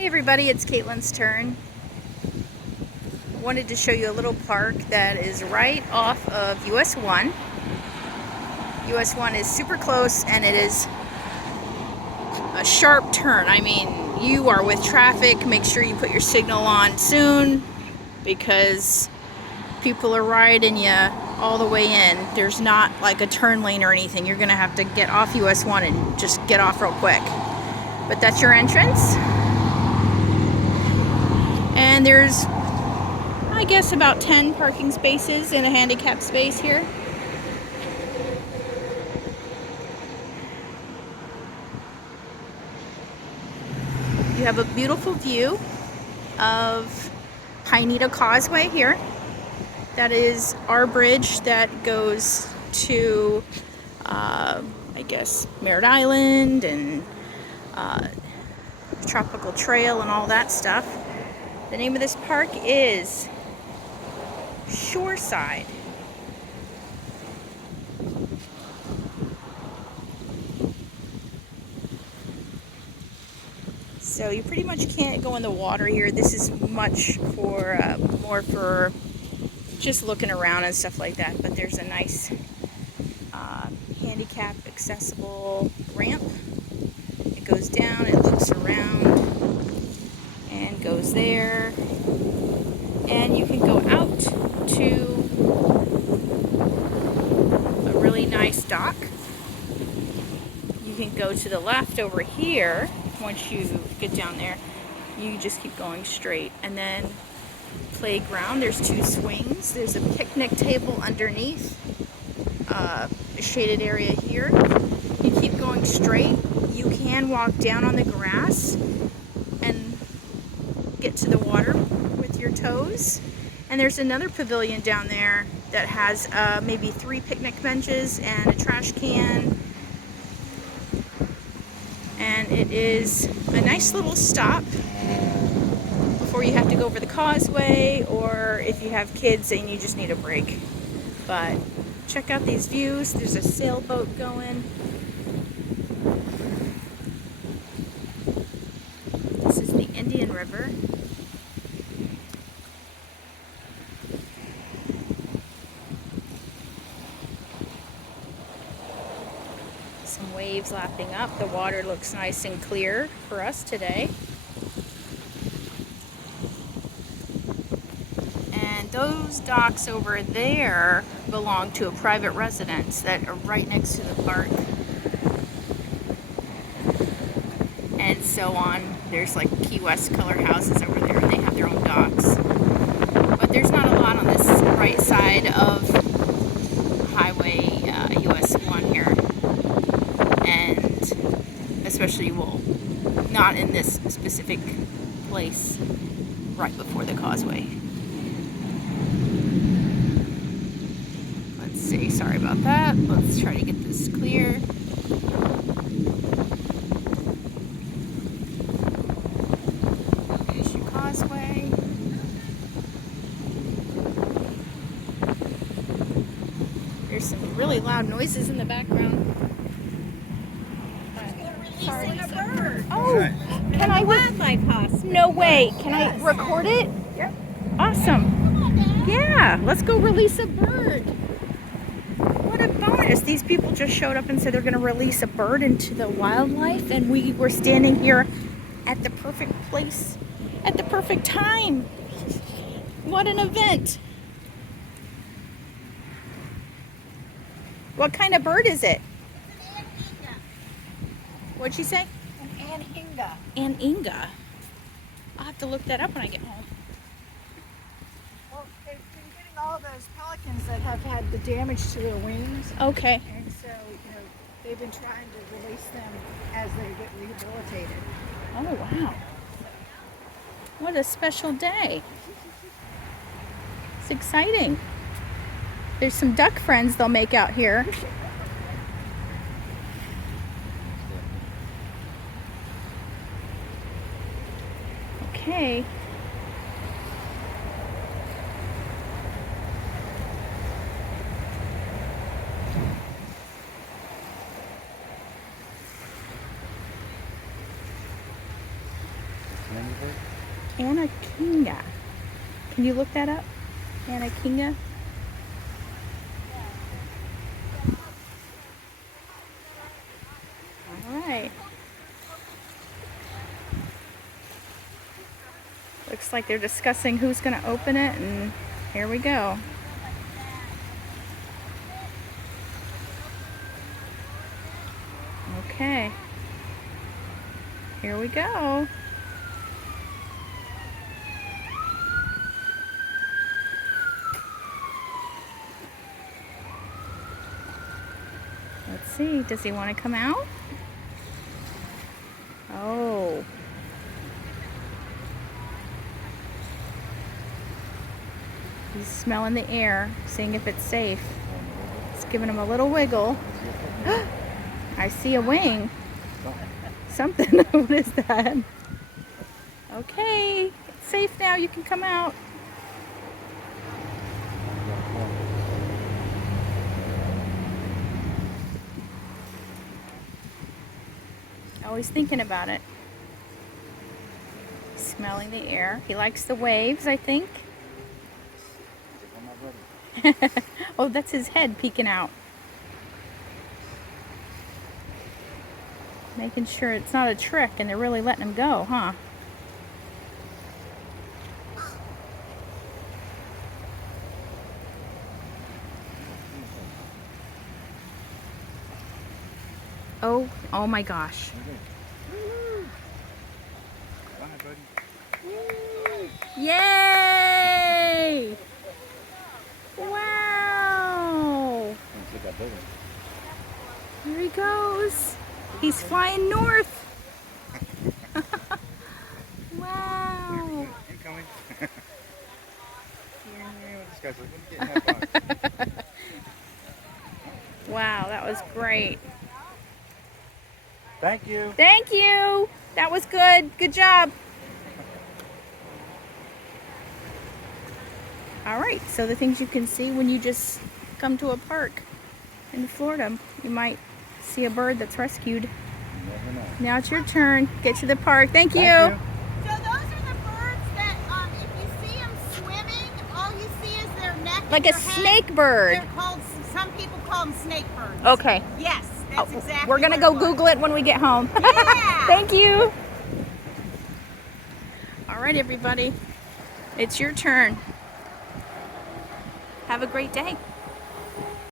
Hey everybody, it's Caitlin's turn. I wanted to show you a little park that is right off of US 1. US 1 is super close and it is a sharp turn. I mean, you are with traffic. Make sure you put your signal on soon because people are riding you all the way in. There's not like a turn lane or anything. You're gonna have to get off US 1 and just get off real quick. But that's your entrance. And there's, I guess, about 10 parking spaces in a handicap space here. You have a beautiful view of Pineda Causeway here. That is our bridge that goes to, I guess, Merritt Island and Tropical Trail and all that stuff. The name of this park is Shoreside. So you pretty much can't go in the water here. This is much for more for just looking around and stuff like that. But there's a nice handicap accessible ramp. It goes down, it looks around, and goes there. And you can go out to a really nice dock. You can go to the left over here. Once you get down there, you just keep going straight. And then playground, there's 2 swings. There's a picnic table underneath, a shaded area here. You keep going straight. You can walk down on the grass and get to the water with your toes. And there's another pavilion down there that has maybe 3 picnic benches and a trash can. And it is a nice little stop before you have to go over the causeway, or if you have kids and you just need a break. But check out these views. There's a sailboat going. This is the Indian River. Some waves lapping up. The water looks nice and clear for us today. And those docks over there belong to a private residence that are right next to the park. And so on. There's like Key West color houses over there, and they have their own docks. But there's not a lot on this right side of Highway US 1 here. And especially, well, not in this specific place right before the causeway. Let's see, sorry about that. Let's try to get this clear. There's your causeway. There's some really loud noises in the background. Releasing a bird. Oh, can I? Wildlife hospital. No way. Can I record it? Yep. Awesome. Yeah, let's go release a bird. What a bonus. These people just showed up and said they're going to release a bird into the wildlife, and we were standing here at the perfect place at the perfect time. What an event. What kind of bird is it? What'd she say? An Anhinga. Anhinga. I'll have to look that up when I get home. Well, they've been getting all those pelicans that have had the damage to their wings. Okay. And so, they've been trying to release them as they get rehabilitated. Oh, wow. What a special day. It's exciting. There's some duck friends they'll make out here. Okay. Anhinga. Can you look that up? Anhinga? All right. Looks like they're discussing who's going to open it, and here we go. Okay. Here we go. Let's see. Does he want to come out? Oh. He's smelling the air, seeing if it's safe. It's giving him a little wiggle. I see a wing. Something. What is that? Okay. It's safe now. You can come out. Always thinking about it. Smelling the air. He likes the waves, I think. Oh, that's his head peeking out. Making sure it's not a trick and they're really letting him go, huh? Oh my gosh. Yay! Wow! Here he goes. He's flying north. Wow. Incoming. Wow, that was great. Thank you. Thank you. That was good. Good job. All right, so the things you can see when you just come to a park in Florida. You might see a bird that's rescued. Never know. Now it's your turn. Get to the park. Thank you. Thank you. So those are the birds that, if you see them swimming, all you see is their neck. Like and a their head. snakebird. They're called. Some people call them snakebirds. Okay. Yes, that's exactly. We're going to go Google it when we get home. Yeah. Thank you. All right, everybody. It's your turn. Have a great day.